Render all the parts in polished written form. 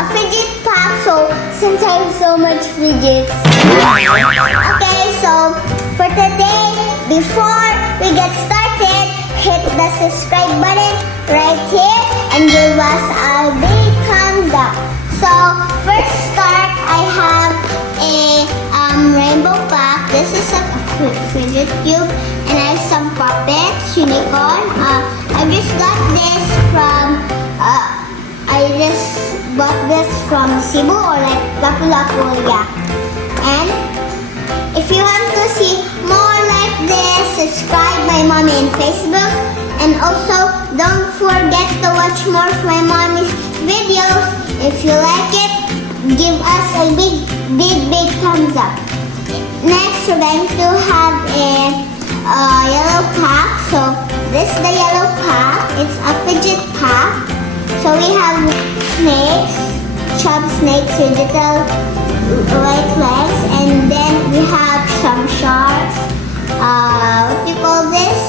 a fidget pack. So since I have so much fidgets. Okay, so for today, before we get started, hit the subscribe button right here and give us a big thumbs up. So first start, I have a rainbow pack. This is a fidget cube, and I have some puppets, unicorn. I just got this from. I just bought this from Cebu or like Lapu-Lapu, yeah. And if you want to see more like this, subscribe my mommy on Facebook. And also, don't forget to watch more of my mommy's videos. If you like it, give us a big thumbs up. Next, we're going to have a yellow pack. So, this is the yellow pack. It's a fidget pack. So, we have snakes, chub snakes with little white legs. And then we have some sharks. What do you call this?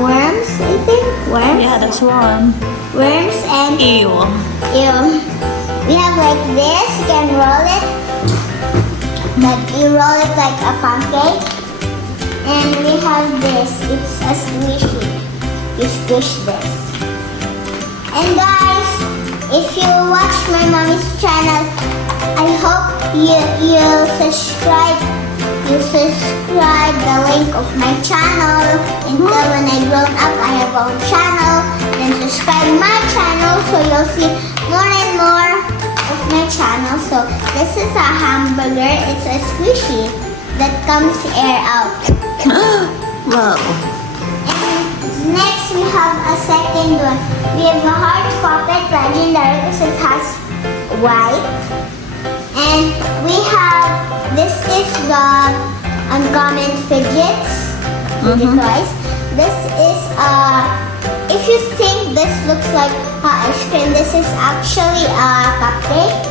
Worms, I think. Worms? Yeah, that's one. Worms and... Ew. We have like this. You can roll it. But you roll it like a pancake. And we have this. It's a squishy. You squish this. And guys, if you watch my mommy's channel, I hope you'll subscribe. You subscribe the link of my channel until when I grown up I have a own channel. Then subscribe my channel so you'll see more and more of my channel. So this is a hamburger. It's a squishy that comes air out. Wow. And next we have a second one. We have a heart puppet legendary because it has white. And we have, this is the uncommon fidgets, fidget toys. This is, if you think this looks like ice cream, this is actually a cupcake.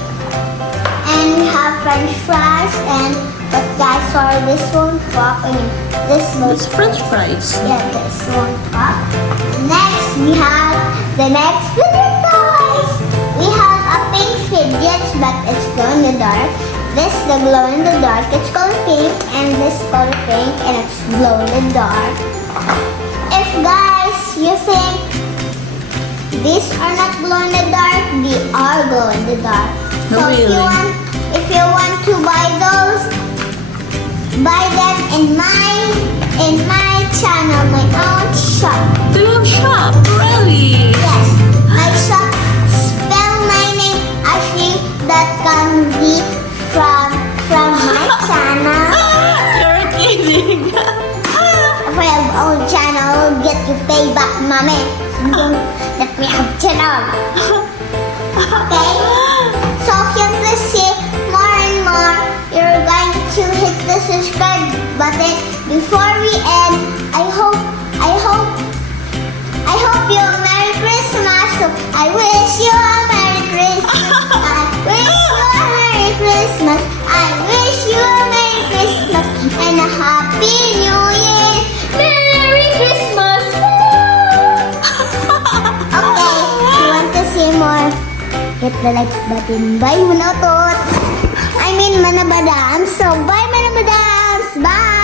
And we have french fries, and but guys, sorry, this won't pop. I mean, this It's french fries. Yeah, this won't pop. Next, we have the next fidget toys. We have a pink fidget, but it's glow in the dark. This the glow in the dark. It's called pink, and this color pink, and it's glow in the dark. If guys you think these are not glow in the dark, they are glow in the dark. So No, really? if you want to buy those, buy them in my channel, my own shop. Do you shop? Really? Yes, my shop. Spell my name Ashley.com from my channel. You're kidding. If I have own channel, I'll get you payback, mommy. Don't let me have channel. Okay? So if you want to see more and more, you're going to hit the subscribe button. Before we end, I hope you a Merry Christmas. So I wish you a Merry Christmas. I wish you a Merry Christmas. I wish you a Merry Christmas and a Happy New Year. Merry Christmas. Okay, if you want to see more, hit the like button. Bye, Manotots. I mean, Manabadams. So, bye, Manabadams. Bye.